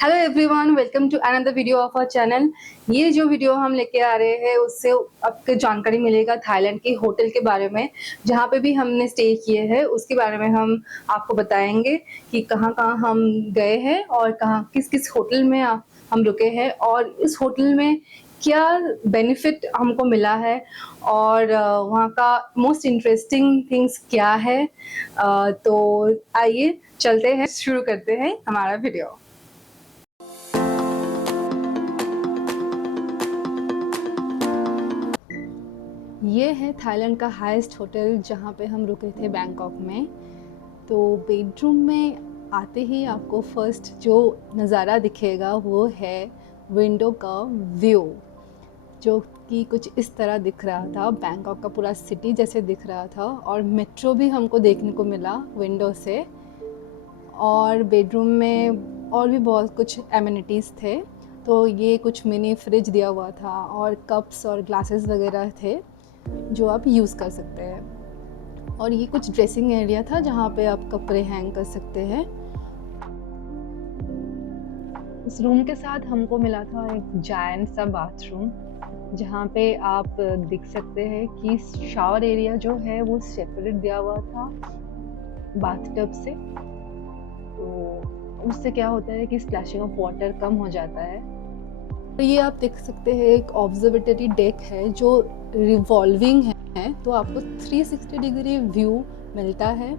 Hello everyone, welcome to another video of our channel. ये जो video हम लेके आ रहे हैं उससे आपको जानकारी मिलेगा थाईलैंड के होटल के बारे में। जहाँ पे भी हमने स्टे किए हैं उसके बारे में हम आपको बताएंगे कि कहाँ कहाँ हम गए हैं और कहाँ किस किस होटल में हम रुके हैं और इस होटल में क्या बेनिफिट हमको मिला है और वहाँ का मोस्ट इंटरेस्टिंग थिंग्स क्या है। तो आइए चलते हैं, शुरू करते हैं हमारा वीडियो। ये है थाईलैंड का हाईएस्ट होटल जहाँ पे हम रुके थे बैंकॉक में। तो बेडरूम में आते ही आपको फर्स्ट जो नज़ारा दिखेगा वो है विंडो का व्यू, जो कि कुछ इस तरह दिख रहा था। बैंकॉक का पूरा सिटी जैसे दिख रहा था और मेट्रो भी हमको देखने को मिला विंडो से। और बेडरूम में और भी बहुत कुछ एमिनिटीज़ थे। तो ये कुछ मिनी फ्रिज दिया हुआ था और कप्स और ग्लासेस वगैरह थे जो आप यूज़ कर सकते हैं। और ये कुछ ड्रेसिंग एरिया था जहाँ पे आप कपड़े हैंग कर सकते हैं। इस रूम के साथ हमको मिला था एक जायंट सा बाथरूम, जहाँ पे आप देख सकते हैं कि शावर एरिया जो है वो सेपरेट दिया हुआ था बाथटब से। तो उससे क्या होता है कि स्प्लैशिंग ऑफ वाटर कम हो जाता है। तो ये आप देख सकते हैं एक ऑब्जर्वेटरी डेक है जो रिवॉल्विंग है, तो आपको 360 डिग्री व्यू मिलता है।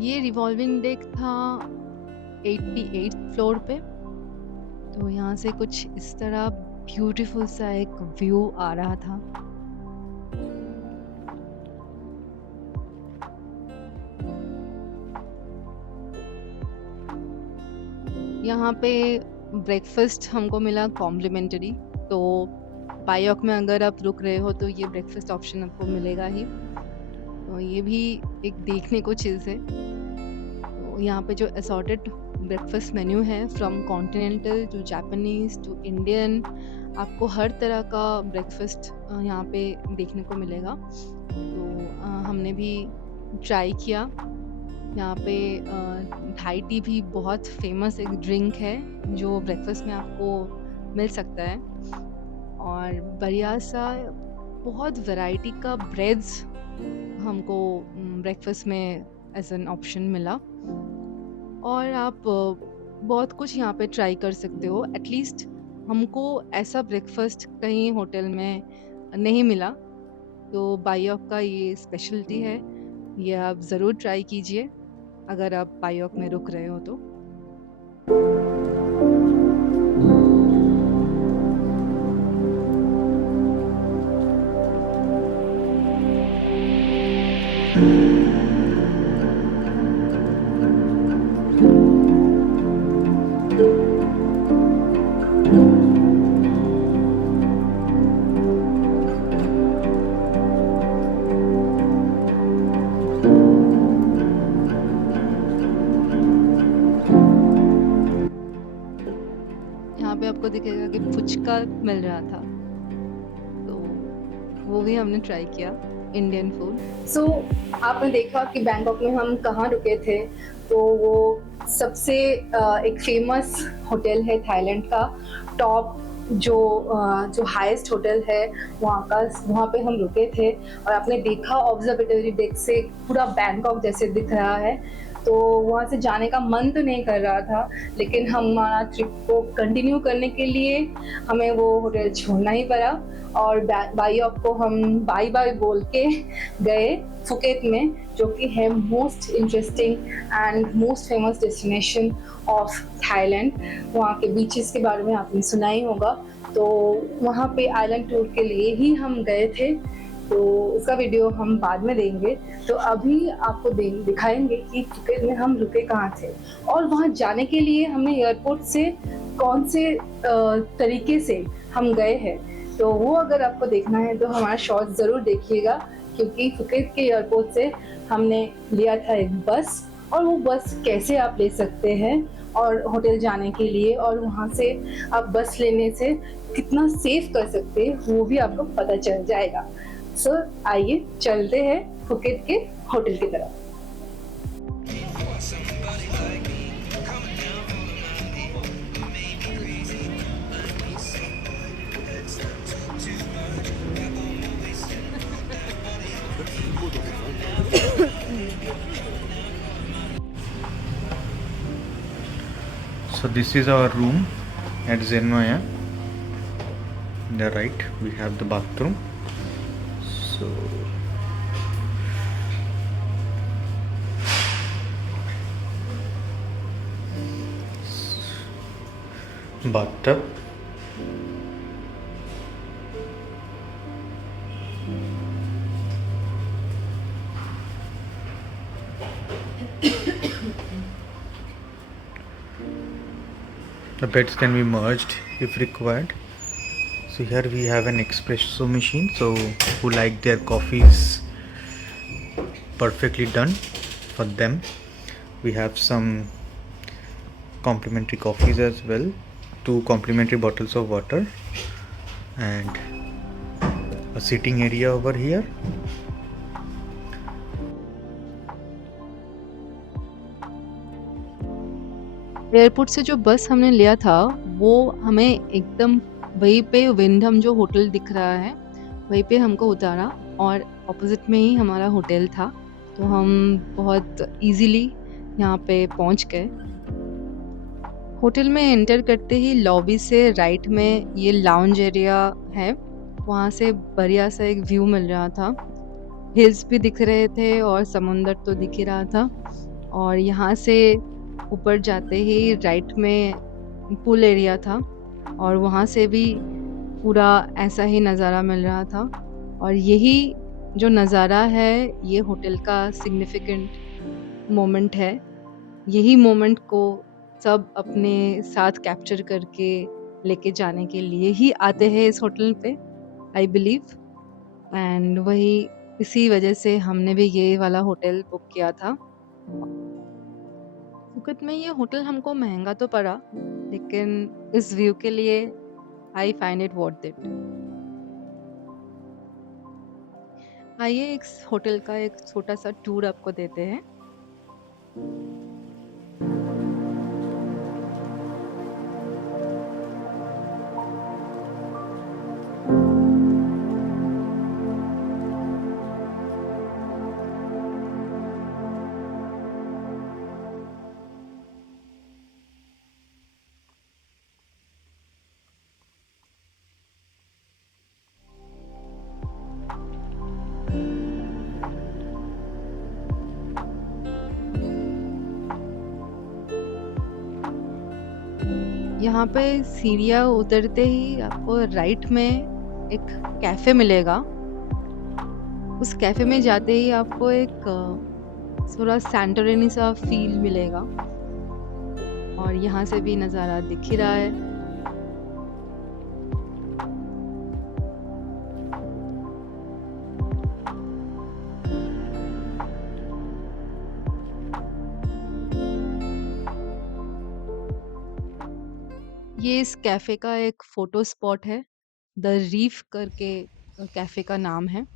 ये रिवॉल्विंग डेक था 88 फ्लोर पे। तो यहाँ से कुछ इस तरह ब्यूटीफुल सा एक व्यू आ रहा था। यहाँ पे ब्रेकफास्ट हमको मिला कॉम्प्लीमेंट्री। तो बायोक में अगर आप रुक रहे हो तो ये ब्रेकफास्ट ऑप्शन आपको मिलेगा ही। तो ये भी एक देखने को चीज़ है। तो यहाँ पे जो असॉर्टेड ब्रेकफास्ट मेन्यू है, from continental to Japanese to Indian, आपको हर तरह का ब्रेकफास्ट यहाँ पे देखने को मिलेगा। तो हमने भी ट्राई किया। यहाँ पे थाई टी भी बहुत फेमस एक ड्रिंक है जो ब्रेकफास्ट में आपको मिल सकता है। और बढ़िया सा बहुत वैरायटी का ब्रेड्स हमको ब्रेकफास्ट में एज एन ऑप्शन मिला। और आप बहुत कुछ यहाँ पे ट्राई कर सकते हो। एटलीस्ट हमको ऐसा ब्रेकफास्ट कहीं होटल में नहीं मिला। तो बायोक का ये स्पेशलिटी है, ये आप ज़रूर ट्राई कीजिए अगर आप बायोक में रुक रहे हो तो। यहाँ पे आपको दिखेगा कि फुचका मिल रहा था, तो वो भी हमने ट्राई किया, इंडियन फूड। सो आपने देखा कि बैंकॉक में हम कहाँ रुके थे। तो वो सबसे एक फेमस होटल है थाईलैंड का, टॉप जो हाईएस्ट होटल है वहाँ पे हम रुके थे। और आपने देखा ऑब्जर्वेटरी डेक से पूरा बैंकॉक जैसे दिख रहा है। तो वहाँ से जाने का मन तो नहीं कर रहा था, लेकिन हमारा ट्रिप को कंटिन्यू करने के लिए हमें वो होटल छोड़ना ही पड़ा। और बायोक को हम बाय बाय बोल के गए फुकेत में, जो कि है most interesting and most famous destination of Thailand. वहाँ के बीचेस के बारे में आपने सुना ही होगा। तो वहाँ पे आइलैंड टूर के लिए ही हम गए थे, तो उसका वीडियो हम बाद में देंगे। तो अभी आपको दिखाएंगे कि फुकेत में हम रुके कहाँ थे और वहाँ जाने के लिए हमें एयरपोर्ट से कौन से तरीके से हम गए हैं। तो वो अगर आपको देखना है तो हमारा शॉर्ट ज़रूर देखिएगा, क्योंकि फुकेत के एयरपोर्ट से हमने लिया था एक बस। और वो बस कैसे आप ले सकते हैं और होटल जाने के लिए, और वहाँ से आप बस लेने से कितना सेफ कर सकते हैं वो भी आपको पता चल जाएगा। सो आइए चलते हैं फुकेत के होटल की तरफ। So this is our room at Zenmaya. On the right we have the bathroom. So bathtub. The beds can be merged if required. So here we have an espresso machine, so who like their coffees perfectly done, for them we have some complimentary coffees as well, 2 complimentary bottles of water, and a sitting area over here. Airport से जो बस हमने लिया था वो हमें एकदम वहीं पे विंडहम जो होटल दिख रहा है वहीं पे हमको उतारा और ऑपोजिट में ही हमारा होटल था, तो हम बहुत इजीली यहाँ पे पहुँच गए। होटल में एंटर करते ही लॉबी से राइट में ये लाउंज एरिया है, वहाँ से बढ़िया सा एक व्यू मिल रहा था। हिल्स भी दिख रहे थे और समुंदर तो दिख ही रहा था, और यहाँ से ऊपर जाते ही राइट में पूल एरिया था और वहाँ से भी पूरा ऐसा ही नज़ारा मिल रहा था। और यही जो नज़ारा है ये होटल का सिग्निफिकेंट मोमेंट है। यही मोमेंट को सब अपने साथ कैप्चर करके लेके जाने के लिए ही आते हैं इस होटल पे, आई बिलीव। एंड वही इसी वजह से हमने भी ये वाला होटल बुक किया था। फुकेट में ये होटल हमको महंगा तो पड़ा, लेकिन इस व्यू के लिए I find it worth it. आइए इस होटल का एक छोटा सा टूर आपको देते हैं। यहाँ पे सीढ़ियाँ उतरते ही आपको राइट में एक कैफ़े मिलेगा। उस कैफ़े में जाते ही आपको एक थोड़ा सैंटोरिनी सा फ़ील मिलेगा, और यहाँ से भी नज़ारा दिख ही रहा है। ये इस कैफ़े का एक फ़ोटो स्पॉट है, द रीफ करके कैफ़े का नाम है।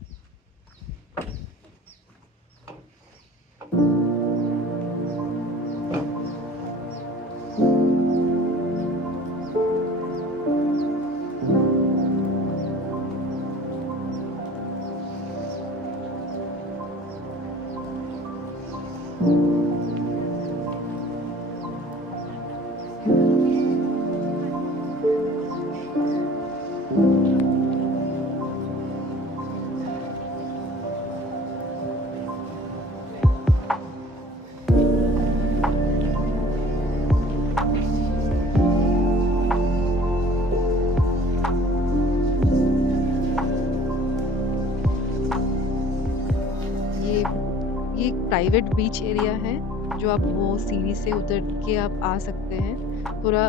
ये एक प्राइवेट बीच एरिया है, जो आप वो सीढ़ी से उतर के आप आ सकते हैं। थोड़ा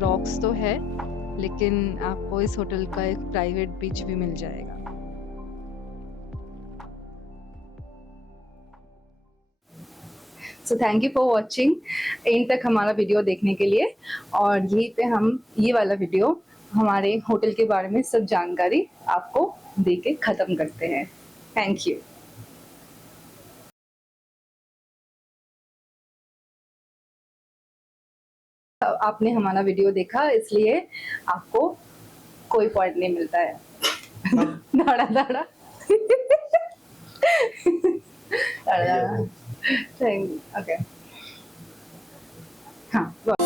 रॉक्स तो है, लेकिन आपको इस होटल का एक प्राइवेट बीच भी मिल जाएगा। So thank you for watching, and तक हमारा वीडियो देखने के लिए। और यहीं पे हम ये वाला वीडियो हमारे होटल के बारे में सब जानकारी आपको दे के ख़त्म करते हैं। Thank you. आपने हमारा वीडियो देखा, इसलिए आपको कोई पॉइंट नहीं मिलता है। दाड़ा दाड़ा दाड़ा दाड़ा। ओके, हाँ।